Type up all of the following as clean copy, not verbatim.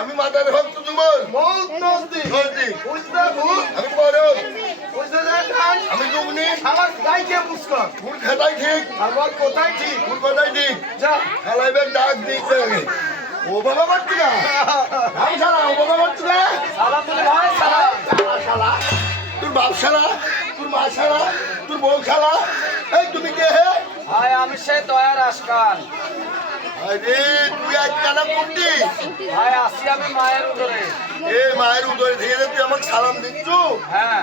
আমি মাথার ভক্ত যুবল আমি দুগুনি আমার গাইকে মুস্কর ফুল খেতাই ঠিক আমার কোথায় ঠিক ফুল কোথায় ঠিক যা খেলাইবেন ডাক দিতে আগে ও বাবা করছি না আমি শালা ও বাবা করছি না সালাম বলে ভাই সালাম শালা তোর বাপ শালা তোর মা শালা তোর বউ শালা এই তুমি কে হে ভাই আমি সেই দয়ার আসকান আরে তুই আজ কেন করতি ভাই আসি আমি মায়ের উদরে এ মায়ের উদরে থেকে তুই আমাকে সালাম দিচ্ছ হ্যাঁ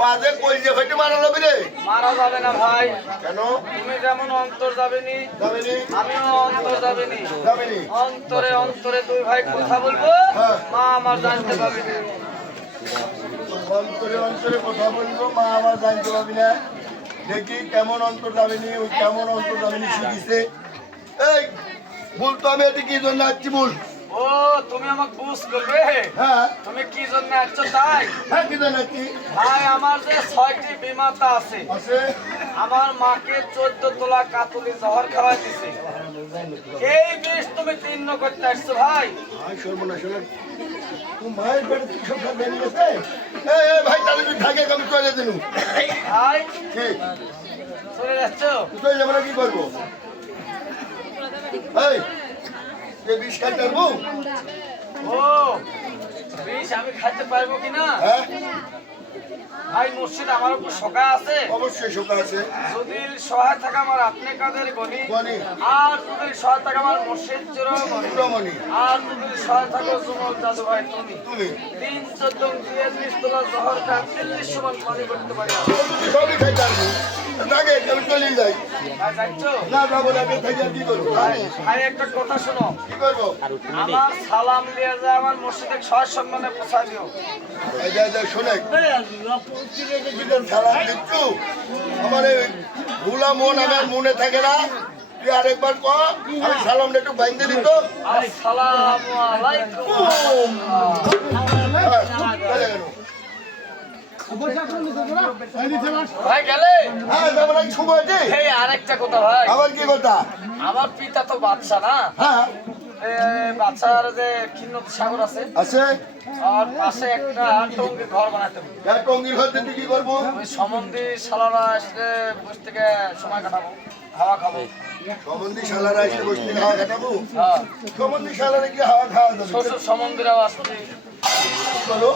মাঝে কই যে হইতে মারালো রে মারা যাবে না ভাই কেন তুমি যেমন অন্তর যাবেনি যাবেনি আমিও অন্তর যাবেনি যাবেনি অন্তরে অন্তরে দুই ভাই কথা বলবো হ্যাঁ। মা আমার জানতে পারবে না অন্তরে অন্তরে কথা বলবো মা আমার জানতে পারবি না দেখি কেমন অন্তর যাবেনি ওই কেমন অন্তর যাবেনি শিখিছে এই বল তো আমি এটি কি জন্য আসছি বল ও তুমি আমাকে বুঝ করবে হ্যাঁ তুমি কি জন্য আসছো তাই হ্যাঁ কি জন্য আসছি ভাই আমার যে 6টি বিমাতা আছে আছে আমার মাকে 14 তোলা কাতলি জহর খাওয়াই দিছে এই বিষ তুমি 3 করতে আসছো ভাই ভাই সর্বনাশ হলো তুই মায়ের পেটে তুই সংসার বেরিয়ে গেছে এ ভাই তাহলে তুই থাকে আমি চলে দিনু ভাই কি চলে যাচ্ছো তুই চলে যাবো না কি করবো এই যে বিষ খাইতে পারবো ও বিষ আমি খাইতে পারবো কিনা হ্যাঁ ভাই মসজিদ আমার উপর সকা আছে অবশ্যই শোকা আছে যদি সহায় থাকা আমার আপনি কাদের গণি গনি আর যদি সহায় থাকা আমার মসজিদ চোরও গণি রমণী আর যদি সহায় থাকো জুমল দাদু ভাই তুমি তুমি 3 14 42 তোলা জহর কা 40 সমান পানি করতে পারি তুই সবই খাইতে পারবো থাকে আমি চলে যাই ভাই যাচ্ছো না যাবো না আমি থেকে কি করবো ভাই একটা কথা শোনো কি করবো আমার সালাম দিয়ে যা আমার মসজিদে সহায় সম্মানে পৌঁছায় দিও এই যে শোনে সালাম দিচ্ছু আমার এই ভুলা মন আমার মনে থাকে না তুই আরেকবার কর আমি সালামটা একটু বাইন্ধে দিত আসসালামু আলাইকুম ভাই গেলে হ্যাঁ যাবো না সময় আছে এই আরেকটা কথা ভাই আবার কি কথা আমার পিতা তো বাদশা না হ্যাঁ বাচ্চার যে খিন্নত সাগর আছে আছে আর পাশে একটা টঙ্গির ঘর বানাতে হবে এক টঙ্গির ঘর দিতে কি করবো ওই সম্বন্ধে সালারা আসলে বসে থেকে সময় কাটাবো হাওয়া খাবো সম্বন্ধী শালারা এসে বসতে হাওয়া কাটাবো হ্যাঁ সম্বন্ধী শালারা কি হাওয়া খাওয়া যাবে শ্বশুর সম্বন্ধীরাও আসছে কি করো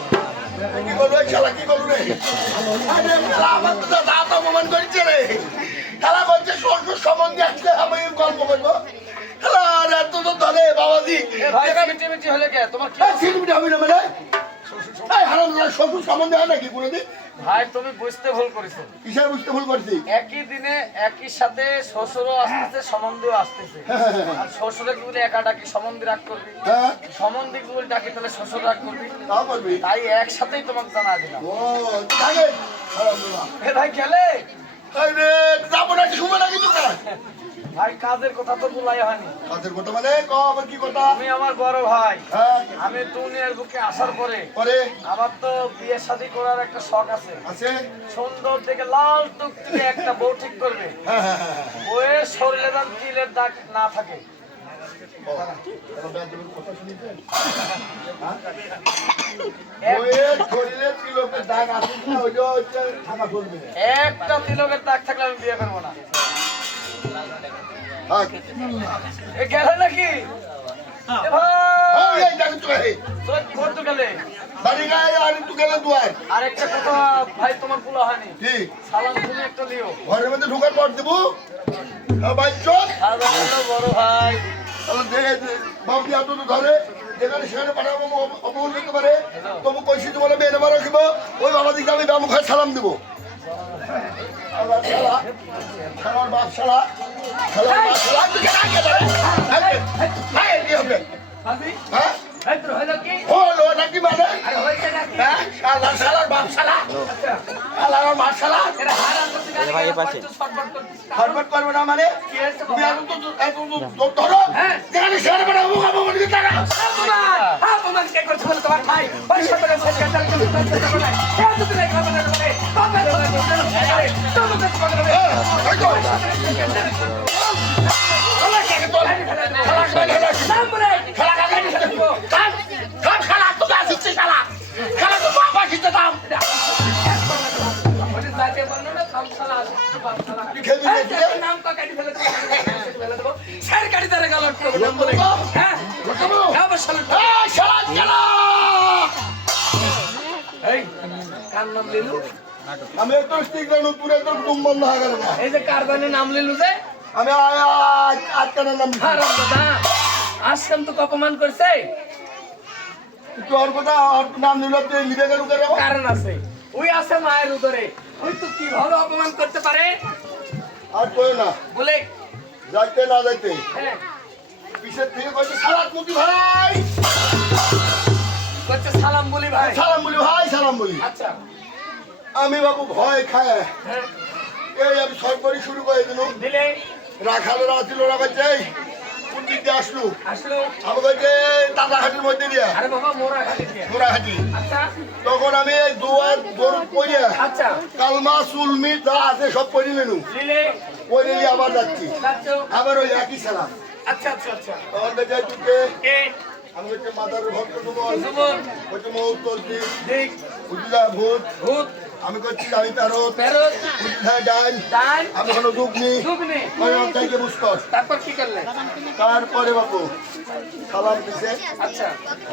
কি করবো এই শালা কি করবো রে আরে শালা আমার তো দাঁত অপমান করছে রে খেলা করছে শ্বশুর সম্বন্ধে আজকে আমি গল্প করবো খেলা আর এত তো ধরে বাবাজি ভাই মিটি মিটি হলে কে তোমার কি সিলিমিটি হবে না মানে এই হারাম শ্বশুর সম্বন্ধে হয় নাকি কোনোদিন ভাই তুমি বুঝতে ভুল করেছো কিসের বুঝতে ভুল করছি একই দিনে একই সাথে শ্বশুরও আসতেছে সম্বন্ধীও আসতেছে আর শ্বশুরে গুলি একা ডাকি সম্বন্ধী রাগ করবি হ্যাঁ সম্বন্ধী গুলি ডাকি তাহলে শ্বশুর রাগ করবি তা করবি তাই একসাথেই তোমাকে জানা দিলাম ও থাকে আলহামদুলিল্লাহ এ ভাই গেলে আরে যাবো না সময় লাগে তো ভাই কাজের কথা তো বলাই হয়নি কাজের কথা মানে ক আবার কি কথা তুমি আমার বড় ভাই হ্যাঁ আমি দুনিয়ার বুকে আসার পরে পরে আমার তো বিয়ে শাদী করার একটা শখ আছে আছে সুন্দর দেখে লাল টুকটুকে একটা বউ ঠিক করবে হ্যাঁ হ্যাঁ হ্যাঁ বউয়ের শরীরে যেন তিলের দাগ না থাকে একটা তিলকের দাগ থাকলে আমি বিয়ে করবো না এ গেলে নাকি এ ভাই তোরা কি করতে গেলে আর একটা কথা ভাই তোমার বলা হয়নি সালাম তুমি একটা লিও ঘরের মধ্যে ঢোকার পর দেবো ভাই চোখ বড় ভাই বাবু এত তো ধরে যেখানে সেখানে পাঠাবো অপমান করতে পারে তবু কইছি তোমার মেয়ে নেবার রাখবো ওই বাবা দিকে আমি মুখে সালাম দেবো শালা আমার মার শালা এরা হারাম করতে গালি ভাই, এ গালাজ পাশে। করছো, শর্টকাট করছিস। ফরওয়ার্ড করবে না মানে কি হয়েছে তুমি বাবা? এখন তো ধরো হ্যাঁ। যেখানে শেয়ার করে মুখ মুখ দিকে টাকা অপমান! অপমান কে করছে বলে তোমার ভাই? ওই সরকারের শেষ কাজ চালিয়ে চলতে পারে না। কেউ যদি নাই খাবে না বলে, বাপের বলে বলতে পারে। তোমরা তো তোমাকে বলে, এই তো শালা কে তো নাম বলে শালা কাকে দিতে কাম কাম শালা তো আসছে শালা শালা তো বাবা দিতে দাম ওই জাতীয় বর্ণনা খামসালা আছে, খামসালা। কি খেবি এই দেখি যে নাম তো কাটি ফেলে দেবো, ফেলে দেবো। স্যার কাটি তারা গালট করবে নাম বলে। হ্যাঁ? হ্যাঁ, আবার শালা। এই শালা শালা এই, কার নাম লিলু? আমি তো স্টিক রানো পুরো তো ঘুম বন্ধ হয়ে গেল না এই যে কার জানি নাম লিলু যে? আমি আজকাল নাম হারাম দাদা। আজকাল তো অপমান করছে। তোর কথা আর নাম নিল তুই লিবে গেল করে কারণ আছে। ওই আছে মায়ের উদরে। ওই তো কিভাবে অপমান করতে পারে? আর কই না বলে, যাইতে না যাইতে হ্যাঁ, পিছের থেকে কইছে সালাত মুতি ভাই করছে সালাম বলি ভাই। সালাম বলি ভাই সালাম বলি আচ্ছা, আমি বাবু ভয় খায় হ্যাঁ, এই আমি সরকারি শুরু করে দিল দিলে রাখালেরা আসছিল ওরা কাছে কোন দিক দিয়ে আসলো আসলো। আমি কাছে দাদাহাটির মধ্যে দিয়া আরে বাবা মোরা খালি দিয়ে। মোরাহাটি আচ্ছা, তখন আমি এই দুয়ার দৌড় পড়িয়া আচ্ছা, কালমা সুলমি যা আছে সব পড়ি নিলু দিলে পড়ে নিয়ে আবার যাচ্ছি যাচ্ছ। আবার ওই একই সালাম আচ্ছা, আচ্ছা, আচ্ছা। তখন দেখে তুকে কে? আমি হচ্ছে মাদার ভক্ত তোমার যুবক, হচ্ছে মৌতর দিক দিক, উজিদা ভূত ভূত, আমি করছি আমি প্যারত ফেরত, উজিদা ডাইন ডান, আমি কোনো দুঃখ নেই দুগনি। থেকে বুঝকর তারপর কি করলে? তারপরে বাবু সালাম দিছে আচ্ছা,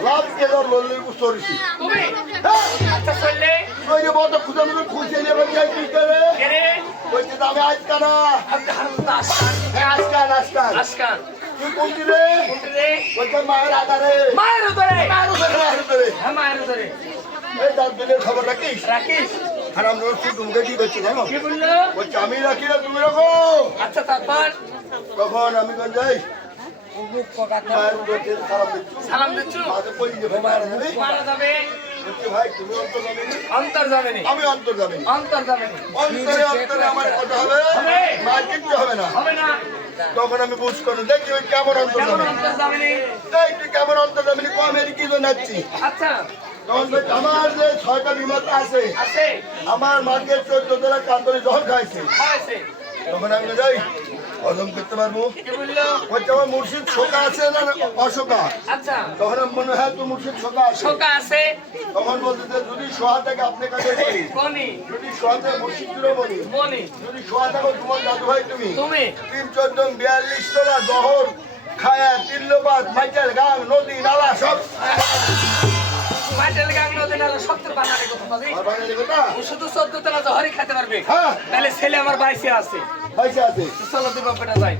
লাভ গেল লল্লির সরিছি তুমি? আচ্ছা, চললে? ওই যে বড় খুঁজে আমি খুঁজে নিয়ে যাই কি করে কে রে? বলছে আমি আজকা না আপনি হারুন আসকান। আজকান আজকান আসকান। তুই কোনটি রে কোনটি রে? বলছে মায়ের আধারে মায়ের উদরে। মায়ের উপরে মায়ের উপরে হ্যাঁ, মায়ের উদরে। এই দাঁত দিনের খবর রাখিস রাখিস? আর আমরা তুই তুমি কি করছি জানো কি বললো? বলছে আমি রাখি না তুমি রাখো আচ্ছা, তারপর? তখন আমি কোন যাই মায়ের উপরে খারাপ দিচ্ছি সালাম দিচ্ছ? মাঝে কই যে ভাই মায়ের যাবে মারা যাবে? বলছে ভাই তুমি অন্তর যাবে না? অন্তর যাবে নি। আমি অন্তর যাবে না। অন্তর যাবে নি। অন্তরে অন্তরে আমার কথা হবে হবে। মার কিচ্ছু হবে না হবে না। তখন আমি বুঝ করো দেখি ওই কেমন অন্তর কেমন যাবে অন্তর যাবে নি? এই তুই কেমন অন্তর যাবে না কম এর কি জানাচ্ছি আচ্ছা, তখন বলছে, আমার যে 6টা বিমাত আছে আছে, আমার মাকে 14 জেলা কাতরে জল খাইছে আছে। তখন আমি যাই হজম করতে পারবো কি বললো? বলছে আমার মুর্শিদ শোকা আছে না অশোকা আচ্ছা, তখন আমি মনে হয় তো মুর্শিদ শোকা আছে শোকা আছে। তখন বলতে যে যদি সোহা থেকে আপনার কাছে বলি কোনি? যদি সোহা থেকে মুর্শিদ জুড়ে বলি মনি? যদি সোহা থাকো তোমার দাদু ভাই তুমি তুমি? 3, 14, 42 তোলা দহর খায়া তিল্লবাদ মাইকেল গাং নদী নালা সব মাইটেল গাং নদী নালা সত্তর বানারে কথা বলি। আর বাঙালি কথা ও শুধু 14 তলা জহরই খেতে পারবে। হ্যাঁ তাহলে ছেলে আমার বাইসে আছে। পয়সা আছে তো চলো দিবা বেটা যাই।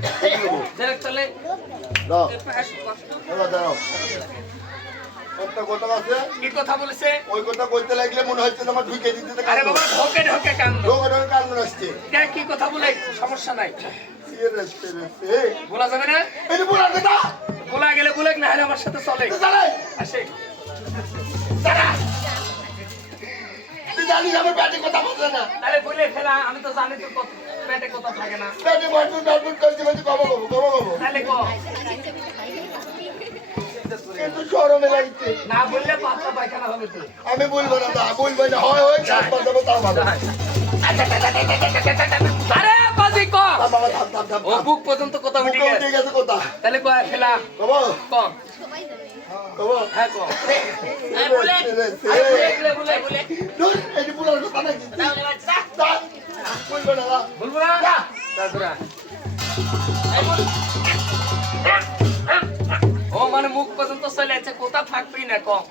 ডাইরেক্ট চলে। দাও এবার দাও একটা কথা আছে কি কথা বলেছে? ওই কথা বলতে লাগলে মনে হচ্ছে যে আমার ঢুকে দিতে আরে বাবা ঢোকে ঢোকে কান্দ। ঢোকে কারণ আসছে কে কি কথা বলে সমস্যা নাই। এই বলা যাবে না? বলার কথা বলা গেলে বলে না হলে আমার সাথে চলে। দাঁড়াই আসে। দাঁড়া তুই জানিস আমার ব্যাটে কথা বলছে না আরে বলে ফেলা আমি তো জানি তো পেটে কথা থাকে না। ব্যাটে বর্তন দর্পণ করছে বলছে কবো তাহলে কো কিন্তু শরমে লাগছে না বললে পাতলা পায়খানা হবে তো। আমি বলবো না বলবো না হয় চাষ বাজাবো তাও ভালো আরে বাজি কো বাবা থাম থাম থাম ও বুক পর্যন্ত কথা উঠে মুখে গেছে। উঠে গেছে কথা তাহলে কো ফেলা কবো কম কবো হ্যাঁ কম আরে বলে দূর এই বুলার কথা নাকি বলবো না বলবো না তারপরে ও মানে মুখ পর্যন্ত চলে যাচ্ছে কোথা থাকবেই না কম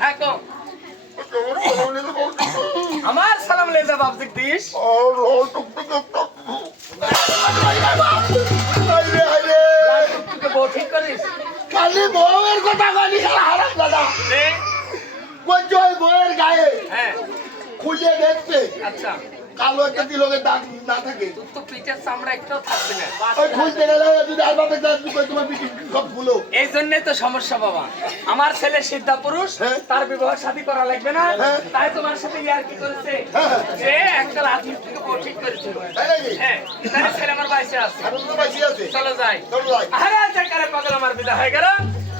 হ্যাঁ কম আমার সালাম লে যা বাপ দিস তুই বউ ঠিক করিস খালি বউয়ের কথা বলি হারাম দাদা রে? বলছে ওই বউয়ের গায়ে হ্যাঁ খুলে দেখবে আচ্ছা কালো একটা তিলকের দাগ না থাকে তোর তো পিঠের চামড়া একটাও থাকবে না। ওই খুলতে গেলে যদি আর বাপের দাঁত দুটো তোমার পিঠে সব ফুলো এই জন্যই তো সমস্যা বাবা। আমার ছেলে সিদ্ধা পুরুষ, হ্যাঁ। তার বিবাহ শাদী করা লাগবে না, হ্যাঁ। তাই তোমার সাথে ইয়ার কি করেছে হ্যাঁ। যে একটা রাত্রি থেকে বউ ঠিক করেছিল। তাই নাকি হ্যাঁ, তাই ছেলে আমার বাইসে আছে। এখন তো বাঁচি আছে চলো যাই। চলো যাই আরে আচ্ছা কারে পাগল আমার বিদা হয়ে গেল,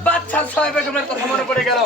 বাচ্চা ছয় বেগমের কথা মনে পড়ে গেল।